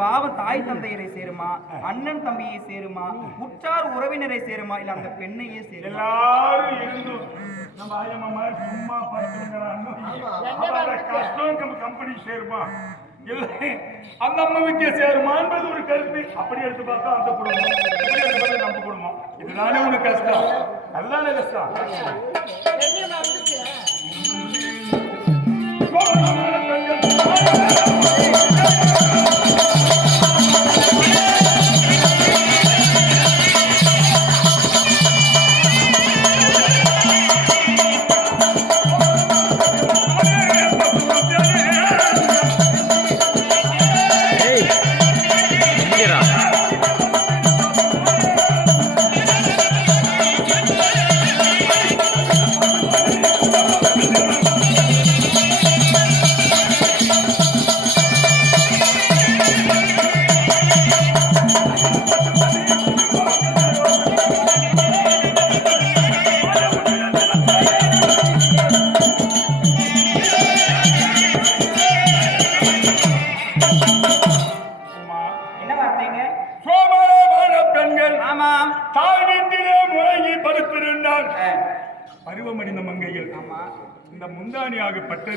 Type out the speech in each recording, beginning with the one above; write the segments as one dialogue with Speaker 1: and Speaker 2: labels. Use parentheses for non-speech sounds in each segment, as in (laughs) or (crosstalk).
Speaker 1: பாவம் தாய் தந்தையரை சேருமா அண்ணன் தம்பியை சேருமா உற்றார் உறவினரை சேருமா இல்ல அந்த பெண்ணையே சேருமா?
Speaker 2: எல்லாரும் இருந்தும் நம்ம ஆயம்மா சும்மா படுத்துருங்கிறான்னு கஷ்டம் நம்ம கம்பெனி சேருமா? இல்லை அந்த அம்மாவுக்கே சேருமா என்பது ஒரு கருத்து. அப்படி எடுத்து பார்த்தா அந்த குடும்பம். இப்படி எடுத்து பார்த்தா நம்ம குடும்பம். இதுதானே உனக்கு கஷ்டம். அதுதானே கஷ்டம்.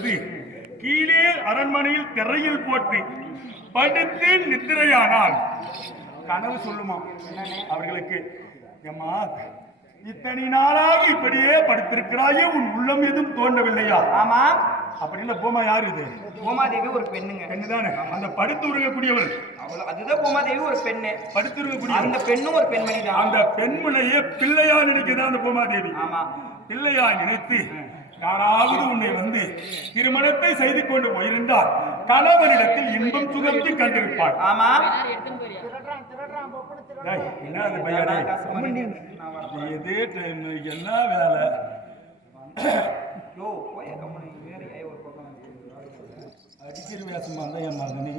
Speaker 2: முந்தானியாகப்பட்டது கீழே அரண்மனையில் திரையில் போட்டு படுத்து நித்திரையானால் கனவு சொல்லுமா? அவர்களுக்கு ஏம்மா இத்தனை நாளாக இப்படியே படுத்திருக்கிறாயே உன் உள்ளம் எதுவும் தோன்றவில்லையா?
Speaker 1: ஆமா.
Speaker 2: அப்படின்னு பூமா யாரு இது?
Speaker 1: பூமாதேவி ஒரு பெண்ணுங்க.
Speaker 2: பெண்ணுதானே அந்த படுத்து உருகக்கூடியவள்
Speaker 1: அவ்வளவு அதுதான் பூமாதேவி ஒரு பெண்ணு.
Speaker 2: படுத்து உருகக்கூடியவள்
Speaker 1: அந்த பெண்ணும் ஒரு பெண்மணி தான்.
Speaker 2: அந்த பெண்மனையே பிள்ளையா நினைக்கிறதா அந்த பூமாதேவி?
Speaker 1: ஆமா.
Speaker 2: பிள்ளையா நினைத்து யாராவது உன்னை வந்து திருமணத்தை செய்து கொண்டு போயிருந்தால் கணவனிடத்தில் இன்பம் சுகத்தை கண்டிருப்பாள்.
Speaker 1: ஆமா.
Speaker 2: என்ன அது பையனே? டைம் என்ன வேலை? அடிக்கிற வேஷமா தான் என் மகனே?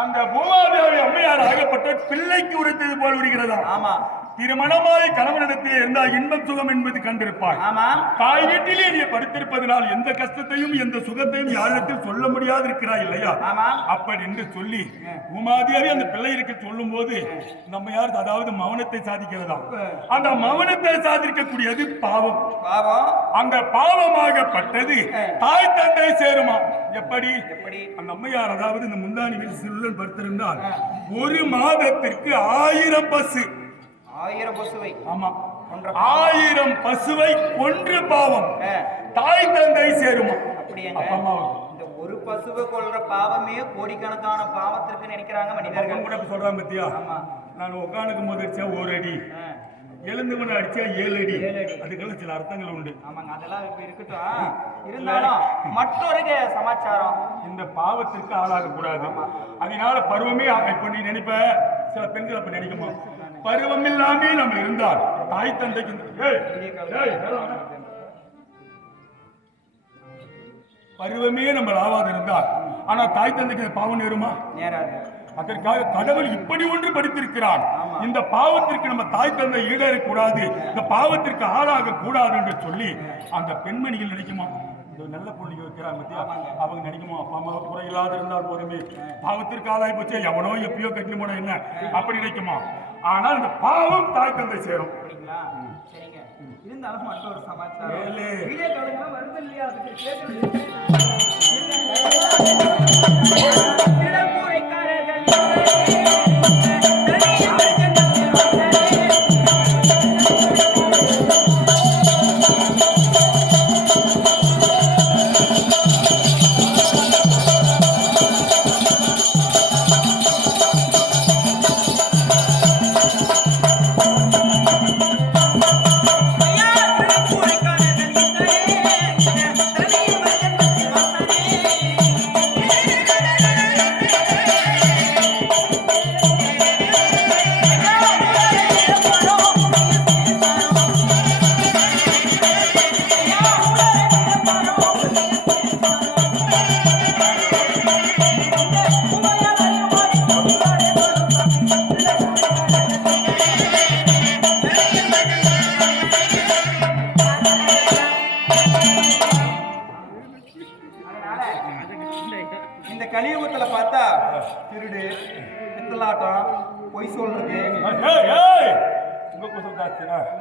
Speaker 2: அந்த பூமாதேவி அம்மையார் ஆகப்பட்ட பிள்ளைக்கு உரைத்தது போல் விடுகிறதா
Speaker 1: ஆமா.
Speaker 2: திருமணமாய் கணவனிடத்தில் இருந்தால் இன்பம் சுகம் என்பது கண்டிருப்பாள்
Speaker 1: ஆமா.
Speaker 2: தாய் வீட்டிலே நீ படுத்திருப்பதனால் எந்த கஷ்டத்தையும் எந்த சுகத்தையும் யாரிடத்தில் சொல்ல முடியாது இருக்கிறாய் இல்லையா அப்படி என்று சொல்லி உமாதேவி அந்த பிள்ளைகளுக்கு சொல்லும் போது நம்ம யார் அதாவது மௌனத்தை சாதிக்கிறதா? அந்த மௌனத்தை சாதிக்கக்கூடியது பாவம்.
Speaker 1: பாவம்.
Speaker 2: அந்த பாவமாகப்பட்டது தாய் தந்தை சேருமா? எப்படி? அந்த அம்மையார் அதாவது இந்த முந்தானி வீடு சில்லுடன் படுத்திருந்தால் ஒரு மாதத்திற்கு ஆயிரம் பசு.
Speaker 1: ஆயிரம் பசுவை.
Speaker 2: ஆமா. ஆயிரம் பசுவை கொன்று பாவம். தாய் தந்தை சேருமா?
Speaker 1: அப்படியாங்க. இந்த ஒரு பசுவை கொல்ற பாவமே கோடிக்கணக்கான பாவத்திற்கு நினைக்கிறாங்க மனிதர்கள்.
Speaker 2: கூட சொல்றாங்க பத்தியா?
Speaker 1: ஆமா.
Speaker 2: நான் உட்காந்துக்கும் போது அடிச்சா ஒரு அடி. எழுந்து கொண்டு அடிச்சா ஏழு அடி. அதுக்கெல்லாம் சில அர்த்தங்கள் உண்டு.
Speaker 1: ஆமாங்க அதெல்லாம் இப்ப இருக்கட்டும். இருந்தாலும் மற்றொரு சமாச்சாரம்.
Speaker 2: இந்த பாவத்திற்கு ஆளாக கூடாது அதனால பருவமே இப்ப நீ நினைப்ப? சில பெண்கள் அப்ப நினைக்குமா? பருவம் இல்லாமே நம்ம இருந்தால் தாய் தந்தைக்கு. பருவமே நம்ம ஆவாது இருந்தால். ஆனா தாய் தந்தைக்கு பாவம் நேருமா? அதற்காக கடவுள் இப்படி ஒன்று படித்திருக்கிறான். இந்த பாவத்திற்கு நம்ம தாய் தந்தை ஈடேறக்கூடாது. இந்த பாவத்திற்கு ஆளாக கூடாது என்று சொல்லி அந்த பெண்மணிகள் நினைக்குமா? நல்ல பொண்ணுங்க வைக்கிறாங்க பத்தியா? அவங்க நினைக்குமா அப்பா அம்மா குறையில்லாத இருந்தால் போதுமே. பாவத்திற்கு ஆளாகி போச்சு எவனோ எப்பயோ கட்டினு போன என்ன? அப்படி நினைக்குமா. ஆனால் இந்த பாவம் தாய் தந்தை சேரும்.
Speaker 1: அப்படிங்களா சரிங்க. இருந்தாலும் மற்றொரு சமாச்சாரம்.
Speaker 2: ஏழு.
Speaker 1: வீடியோ காலங்கள்லாம் வருது இல்லையா? அதுக்கு கேட்கறது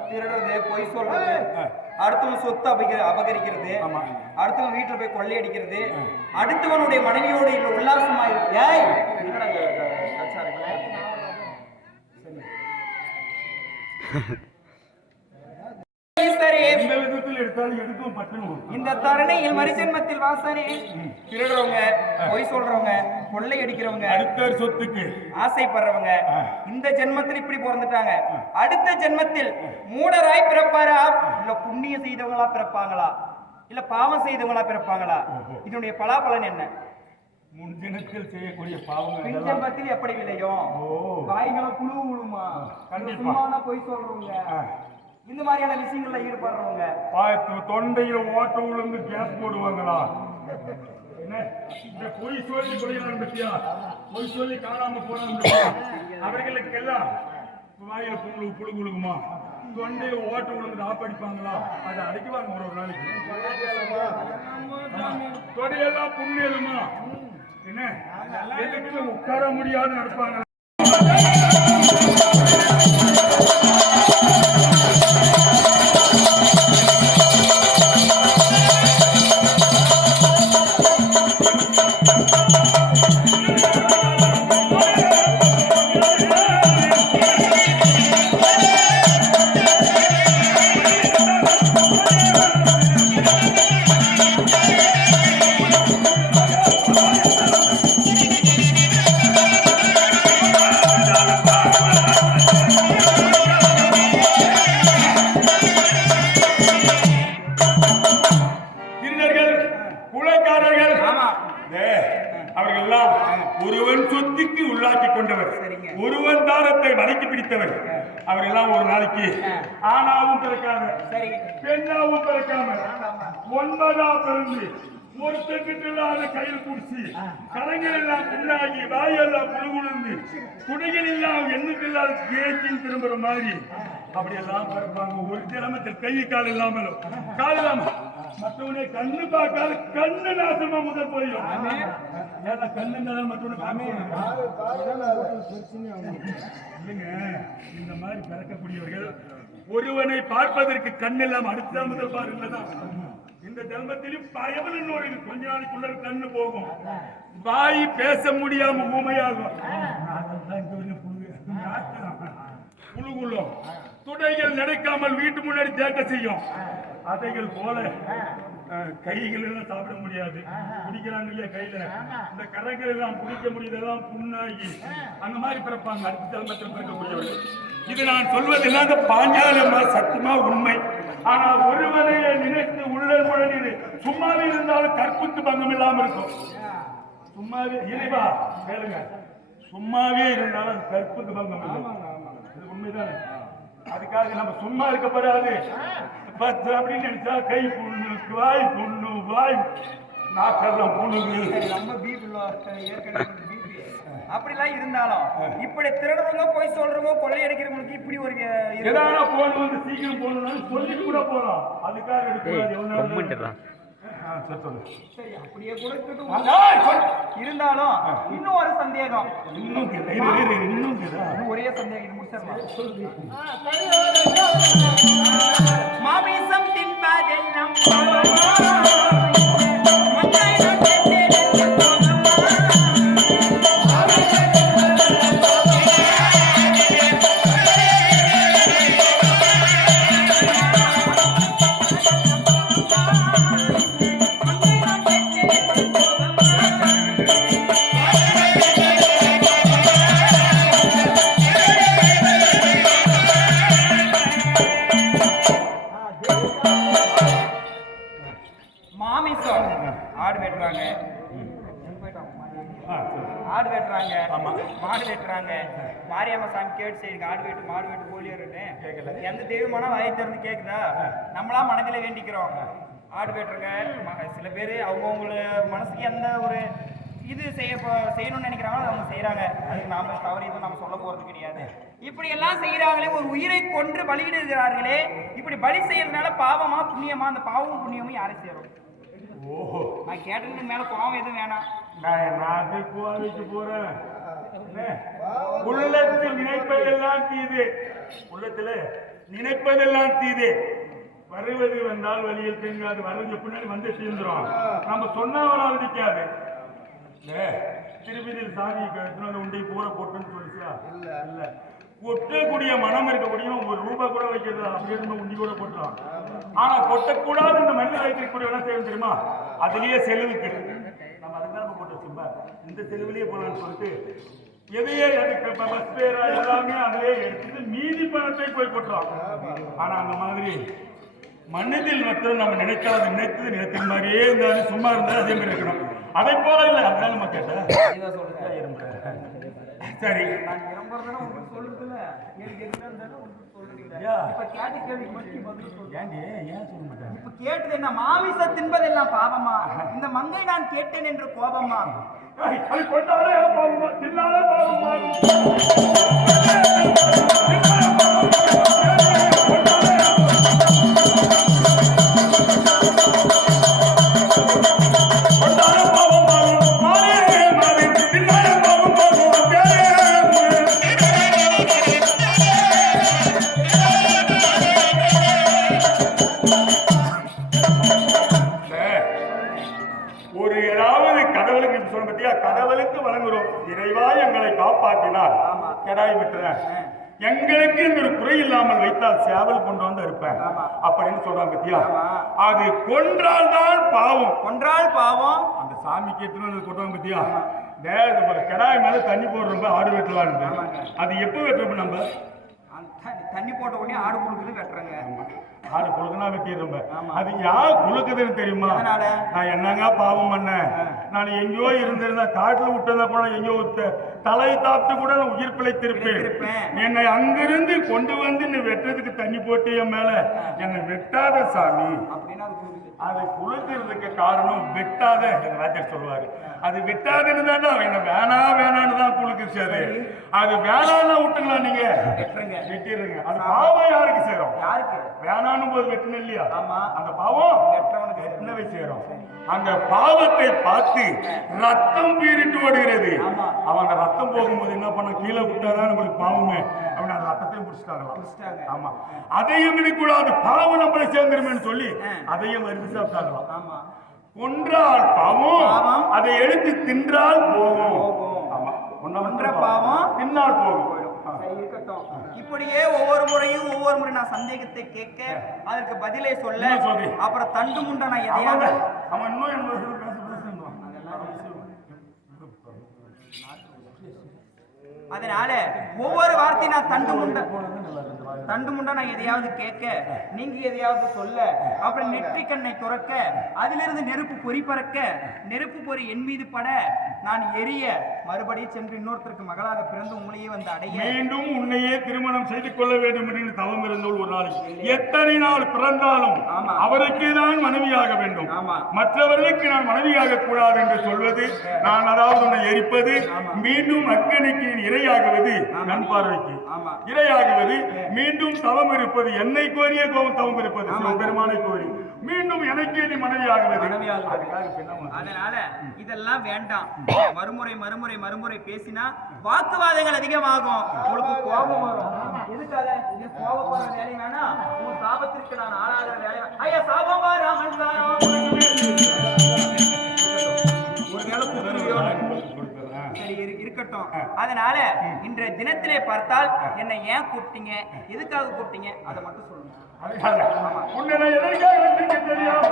Speaker 1: திருடுறது பொய் சொல்றது அடுத்தவன் சொத்து அபகரி அபகரிக்கிறது
Speaker 2: ஆமா.
Speaker 1: அடுத்தவன் வீட்டுல போய் கொள்ளையடிக்கிறது அடுத்தவனுடைய மனைவியோடு இல்ல உல்லாசமா இருக்கு ஏய்! என்னடா (laughs) இங்க, இங்க, கச்சா இருக்கு? ஈஸ்வரே,
Speaker 2: எந்த விதத்தில் எடுத்தாலும் எடுக்கவும் பட்டணும்
Speaker 1: இந்த தருணையில் மரிஜென்மத்தில் வாசனே. திருடுறவங்க பொய் சொல்றவங்க கொள்ளை அடிக்கிறவங்க
Speaker 2: அடுத்த சொத்துக்கு.
Speaker 1: ஆசைப்படுறவங்க இந்த ஜென்மத்தில் இப்படி பிறந்துட்டாங்க. அடுத்த ஜென்மத்தில் மூடராய் பிறப்பாரா? இல்ல புண்ணியம் செய்தவங்களா பிறப்பாங்களா? இல்ல பாவம் செய்தவங்களா பிறப்பாங்களா? இதனுடைய பலாபலன் என்ன?
Speaker 2: முன் தினத்தில் செய்யக்கூடிய பாவங்கள்
Speaker 1: பின்
Speaker 2: எல்லாம்
Speaker 1: ஜென்மத்தில் எப்படி விளையும். காய்களை புழு விழுமா
Speaker 2: கண்டிப்பா.
Speaker 1: சும்மானா பொய் சொல்றவங்க. இந்த மாதிரியான விஷயங்கள்ல ஈடுபடுறவங்க.
Speaker 2: பாத்து தொண்டையில ஓட்ட விழுந்து கேஸ் போடுவாங்களா? என்ன? பொய் சொல்லி கொள்கிறான் பத்தியா? பொய் சொல்லி காணாம போறான் பத்தியா? அவர்களுக்கெல்லாம் வாயில புழு புழு குழுகுமா தொண்டையில ஓட்ட விழுந்து ஆப்படிப்பாங்களா அதை அடிக்குவாங்க ஒரு நாளைக்கு. தொடையெல்லாம் புண்ணேலுமா என்ன? எதுக்குமே உட்கார முடியாது நடப்பாங்க ஆணாவும் பிறக்காம
Speaker 1: சரி
Speaker 2: பெண்ணாவும் பிறக்காம ஒன்பதா பிறந்து ஒருத்தருக்கு இல்லாத கையில் குடிச்சு கலைஞர் எல்லாம் புண்ணாகி வாயெல்லாம் புழுகுழுந்து துணிகள் எல்லாம் எண்ணுக்கு இல்லாத கேச்சின்னு திரும்புற மாதிரி அப்படி எல்லாம் பிறப்பாங்க. ஒரு கிழமத்தில் கை கால் இல்லாமலும் கால் இல்லாம மற்றவனே கண்ணு பார்க்காத கண்ணு நாசமா முதல் போயிடும். ஏன்னா கண்ணு மற்றவனை இல்லைங்க இந்த மாதிரி பிறக்கக்கூடியவர்கள் ஒருவனை பார்ப்பதற்கு கண் எல்லாம் அடுத்த முதல் பாருங்கதான் இந்த ஜென்மத்திலும் பயவன் ஒரு கொஞ்ச நாளைக்குள்ள கண்ணு போகும். வாய் பேச முடியாம ஊமையாகும். அதெல்லாம் புழுகுள்ளோம் துடைகள் நினைக்காமல் வீட்டு முன்னாடி தேக்க செய்யும். அதைகள் போல. அஹ், கைகள் எல்லாம் சாப்பிட முடியாது. குடிக்கிறாங்க இல்லையா கையில? இந்த கரைகள் எல்லாம் குடிக்க முடியதெல்லாம் புண்ணாகி அந்த மாதிரி பிறப்பாங்க. அடுத்த ஜென்மத்தில் பிறக்கக்கூடியவர்கள். இது நான் சொல்வதெல்லாம் இந்த பாஞ்சாலமா சத்தியமா உண்மை. ஆனா ஒருவனை நினைத்து உள்ள முழங்கிடு சும்மாவே இருந்தாலும் கற்புக்கு பங்கம் இல்லாம இருக்கும். சும்மாவே இறைவா கேளுங்க. சும்மாவே இருந்தாலும் கற்புக்கு பங்கம் இல்லை. இது உண்மைதானே? அதுக்காக நம்ம சும்மா இருக்கப்படாது. பத்து அப்படின்னு நினைச்சா கை புண்ணு வாய் புண்ணு வாய் நாக்கெல்லாம் புண்ணுது.
Speaker 1: நம்ம பிபி ஏற்கனவே பிபி அப்படிலாம் இருந்தாலும் இப்படி திருடுறவங்க போய் சொல்றவங்க கொள்ளையடிக்கிறவங்களுக்கு இப்படி ஒரு
Speaker 2: ஏதாவது போன் வந்து சீக்கிரம் போகணும்னு சொல்லிட்டு கூட போறோம் அதுக்காக எடுக்கக்கூடாது. எவ்வளவு நேரம் ஆ, சரி சொல்லு
Speaker 1: சரி அப்படியே கூட இருக்கட்டும். இருந்தாலும் இன்னும் ஒரு சந்தேகம்.
Speaker 2: இன்னும் இன்னும்
Speaker 1: ஒரே சந்தேகம் முடிச்சிடலாம். மாமிசம் தின்பதெல்லாம் கேட்டு செய்யுங்க ஆடு வெட்டு மாடு வெட்டு கோழி
Speaker 2: கேட்கல.
Speaker 1: எந்த தெய்வமானா வாயை திறந்து கேக்குதா? நம்மளா மனதில வேண்டிக்கிறோம். ஆடு வெட்டுறங்க சில பேர் அவங்கவுங்கள மனசுக்கு எந்த ஒரு இது செய்ய செய்யணும்னு நினைக்கிறாங்களோ அதை அவங்க செய்றாங்க. அதுக்கு நாம தவறு எதுவும் நம்ம சொல்ல போறது கிடையாது. இப்படி எல்லாம் செய்யறாங்களே ஒரு உயிரை கொன்று பலியிடுகிறார்களே இப்படி பலி செய்யறதுனால பாவமா புண்ணியமா அந்த பாவமும் புண்ணியமும் யாரை சேரும்?
Speaker 2: ஓஹோ.
Speaker 1: நான் கேட்டதுக்கு மேல கோவம் எதுவும் வேணாம்.
Speaker 2: நான் போறேன்? உள்ளத்தில் நினைப்பதெல்லாம் தீது. உள்ளத்துல நினைப்பதெல்லாம் தீது. வருவது வந்தால் வழியில் தேங்காது வருவது பின்னாடி வந்து தீர்ந்துரும் நம்ம சொன்னா வராது இல்ல, திருப்பதியில் சாமி கழுத்துல உண்டை பூர போட்டுன்னு சொல்லிச்சா? இல்ல. கொட்டக்கூடிய மனம் இருக்கக்கூடிய ஒரு ரூபாய் கூட வைக்கிறது? அப்படியே இருந்து உண்டி கூட போட்டுரும் ஆனா கொட்டக்கூடாது இந்த மனித வைக்கக்கூடிய என்ன செய்யணும் தெரியுமா? அதுலயே செலவுக்கு நம்ம அதுதான் நம்ம போட்டு வச்சோம்பா இந்த செலவுலயே போலாம்னு சொல்லிட்டு எதையே எடுக்க பஸ் பேரா எல்லாமே அதிலே எடுத்துட்டு மீதி பணத்தை போய் கொட்டுறோம் ஆனா அந்த மாதிரி மனதில் மாத்திரம் நம்ம நினைக்காத நினைத்தது நினைத்த மாதிரியே இருந்தாலும் சும்மா இருந்தாலும் அதே மாதிரி இருக்கணும். அதை போல இல்லை அதனால நம்ம கேட்டேன் சரி.
Speaker 1: நான் விரும்புறதுனா உங்களுக்கு சொல்லுறதுல எனக்கு எதுனா இருந்தாலும் உங்களுக்கு சொல்றீங்க
Speaker 2: யா.
Speaker 1: இப்ப கேட்ட கேள்விக்கு மட்டும் பதில் சொல்லுங்க
Speaker 2: ஏன் சொல்ல மாட்டேன்?
Speaker 1: இப்ப கேட்டது என்ன? மாமிச தின்பதெல்லாம் பாவமா? இந்த மங்கை நான் கேட்டேன் என்று கோபமா?
Speaker 2: அது கொண்டாலே பாவமா. தின்னாலே பாவமா. கடாய் விட்டுறேன் எங்களுக்கு ஒரு குறை இல்லாமல் வைத்தால் சேவல் கொண்டு வந்து இருப்பேன். அப்படின்னு சொல்றாங்க பத்தியா. அது கொன்றால் தான் பாவம்.
Speaker 1: கொன்றால் பாவம்.
Speaker 2: அந்த சாமிக்கு எத்தனை வந்து கொட்டுவாங்க பத்தியா? பாரு, கடாய் மேல தண்ணி போடுறப்ப ஆடு வெட்டலான்னு
Speaker 1: ஆமாங்க.
Speaker 2: அது எப்போ வெட்டுறப்ப நம்ம?
Speaker 1: தண்ணி- போட்ட உடனே ஆடு கொடுக்குது வெட்டுறங்க.
Speaker 2: ஆடு குழுக்குனா வெட்டிடுறோம்
Speaker 1: ஆமா.
Speaker 2: அது யார் குழுக்குதுன்னு தெரியுமா? நான் என்னங்க பாவம் பண்ணேன் நான் எங்கேயோ இருந்திருந்தா காட்டுல விட்டிருந்தா கூட எங்கேயோ த- தலை தாப்பிட்டு கூட நான் உயிர் பிழைத்திருப்பேன். என்னை அங்கிருந்து கொண்டு வந்து நீ வெட்டுறதுக்கு தண்ணி போட்டு என் மேல. என்னை வெட்டாத சாமி.
Speaker 1: அது
Speaker 2: குளிக்கிறதுக்கு காரணம் வெட்டாத எங்க ராஜர் சொல்லுவாரு. அது வெட்டாதுன்னு தானே என்ன வேணா அது வேணான்னு விட்டுக்கலாம் நீங்க?
Speaker 1: வெட்டுறங்க
Speaker 2: வெட்டிடுங்க. அது பாவம் யாருக்கு சேரும்?
Speaker 1: யாருக்கு?
Speaker 2: வேணான்னு போது வெட்டணும் இல்லையா?
Speaker 1: ஆமா.
Speaker 2: அந்த பாவம்
Speaker 1: வெட்டுறவனுக்கு
Speaker 2: வெட்டினவை சேரும். அந்த பாவத்தை பார்த்து ரத்தம் பீரிட்டு ஓடுகிறது. அந்த ரத்தம் போகும்போது என்ன பண்ண? கீழே விட்டாதான் நம்மளுக்கு பாவமே. அவன் அந்த ரத்தத்தையும். முடிச்சிட்டாங்களாம் ஆமா. அதையும் விடக்கூடாது பாவம் நம்மளை சேர்ந்துருமேன்னு சொல்லி. அதையும் மறுத்து சாப்பிட்டாங்களாம்.
Speaker 1: ஆமா.
Speaker 2: கொன்றால் பாவம். அதை எடுத்து தின்றால் போகும். ஆமா. ஒன்ன
Speaker 1: பாவம்.
Speaker 2: தின்னால் போகும்.
Speaker 1: இருக்கட்டும். இப்படியே ஒவ்வொரு முறையும் ஒவ்வொரு முறை நான் சந்தேகத்தை கேட்க அதற்கு பதிலை சொல்ல? அப்புறம் தண்டு முண்டை நான் எதையாவது
Speaker 2: அவன் இன்னும் பேசுவான்
Speaker 1: அதனால ஒவ்வொரு வார்த்தையும் நான் தண்டு முண்டை தண்டு முண்டை நான் எதையாவது கேட்க நீங்க எதையாவது சொல்ல அப்புறம் நெற்றி கண்ணை துறக்க அதிலிருந்து நெருப்பு பொறி பறக்க நெருப்பு பொறி என் மீது பட நான் எரிய மறுபடியும் சென்று இன்னொருத்தருக்கு மகளாக பிறந்து உங்களையே வந்து அடைய
Speaker 2: மீண்டும் உன்னையே திருமணம் செய்து கொள்ள வேண்டும் என்று தவம் இருந்தோள் ஒரு நாளைக்கு எத்தனை நாள் பிறந்தாலும். அவருக்கே தான் மனைவியாக வேண்டும். மற்றவர்களுக்கு நான் மனைவியாக கூடாது என்று சொல்வது நான் அதாவது உன்னை எரிப்பது மீண்டும் அக்கணிக்கு இரையாகுவது கண் பார்வைக்கு
Speaker 1: ஆமா.
Speaker 2: இரையாகுவது மீண்டும் தவம் இருப்பது என்னை கோரிய கோவம் தவம் இருப்பது. பெருமானை கோரி. மீண்டும் எனக்கே நீ மனைவியாகுவது?
Speaker 1: அதனால இதெல்லாம் வேண்டாம். மறுமுறை மறுமுறை மறுமுறை பேசினா வாக்குவாதங்கள் அதிகமாகும். உங்களுக்கு கோபம் வரும். எதுக்காக? இது கோபப்படுற வேலை வேணாம் உங்க சாபத்திற்கு நான் ஆளாகிற வேலை ஐயா சாபம் வாரம் ஒரு வேளை இருக்கட்டும். அதனால இன்றைய தினத்திலே பார்த்தால் என்னை ஏன் கூப்பிட்டீங்க? எதுக்காக கூப்பிட்டீங்க? அதை மட்டும் சொல்லுங்க.
Speaker 2: தெரியும்?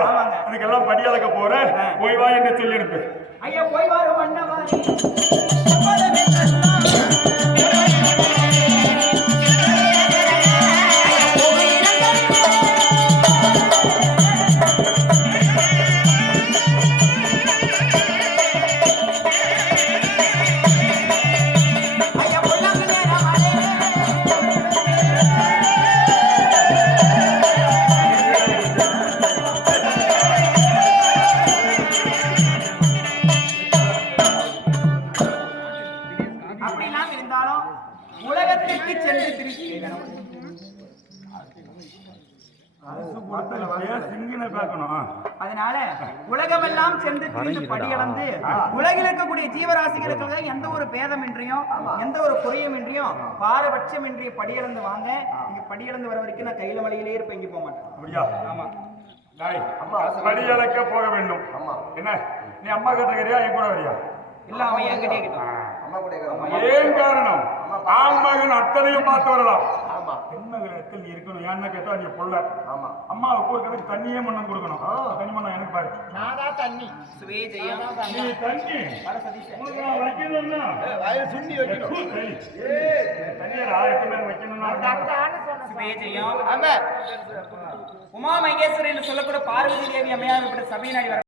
Speaker 2: இல்லையா அதுக்கெல்லாம் படியளக்க போறேன். ஓய்வா என்று சொல்லி அனுப்பு
Speaker 1: ஐயா போய் வாரும் அதனால உலகமெல்லாம் சென்று திரிந்து படியளந்து உலகில் இருக்கக்கூடிய ஜீவராசிகளுக்கு எந்த ஒரு பேதமின்றியும் எந்த ஒரு குறையுமின்றியும் பாரபட்சமின்றிய படியளந்து வாங்க. இங்க படியளந்து வர வரைக்கும் நான் கையில மலையிலே இருப்பேன் போக மாட்டேன்.
Speaker 2: அப்படியா?
Speaker 1: ஆமா.
Speaker 2: டாய் படியலக்க போக வேண்டும். என்ன? நீ அம்மா கிட்ட வரியா என் கூட வரியா?
Speaker 1: இல்ல அவன்
Speaker 3: இருக்கிற
Speaker 2: ஏன் காரணம் ஆண் மகன் அத்தனையும் பார்த்து வரலாம்
Speaker 3: ஆமா.
Speaker 2: பெண் மகளிடத்தில் நீ இருக்கணும். ஏன்னா கேட்டா நீ புள்ள.
Speaker 3: ஆமா.
Speaker 2: அம்மாவுக்கு ஒரு கணக்கு தண்ணியே மண்ணம் கொடுக்கணும். தண்ணி மண்ணம் எனக்கு பாரு.
Speaker 1: சுவே ஜெயம்.
Speaker 2: நீ தண்ணி. உனக்கு நான் வைக்கணும்னா?
Speaker 3: வைக்கணும்.
Speaker 2: தூ, தண்ணி. தண்ணியை ஆயிரத்தி மேல வைக்கணும்னா
Speaker 1: சுவே ஜெயம். உமா மகேஸ்வரி என்று சொல்லக்கூடிய பார்வதி தேவி அம்மையார் சபையினாடி வர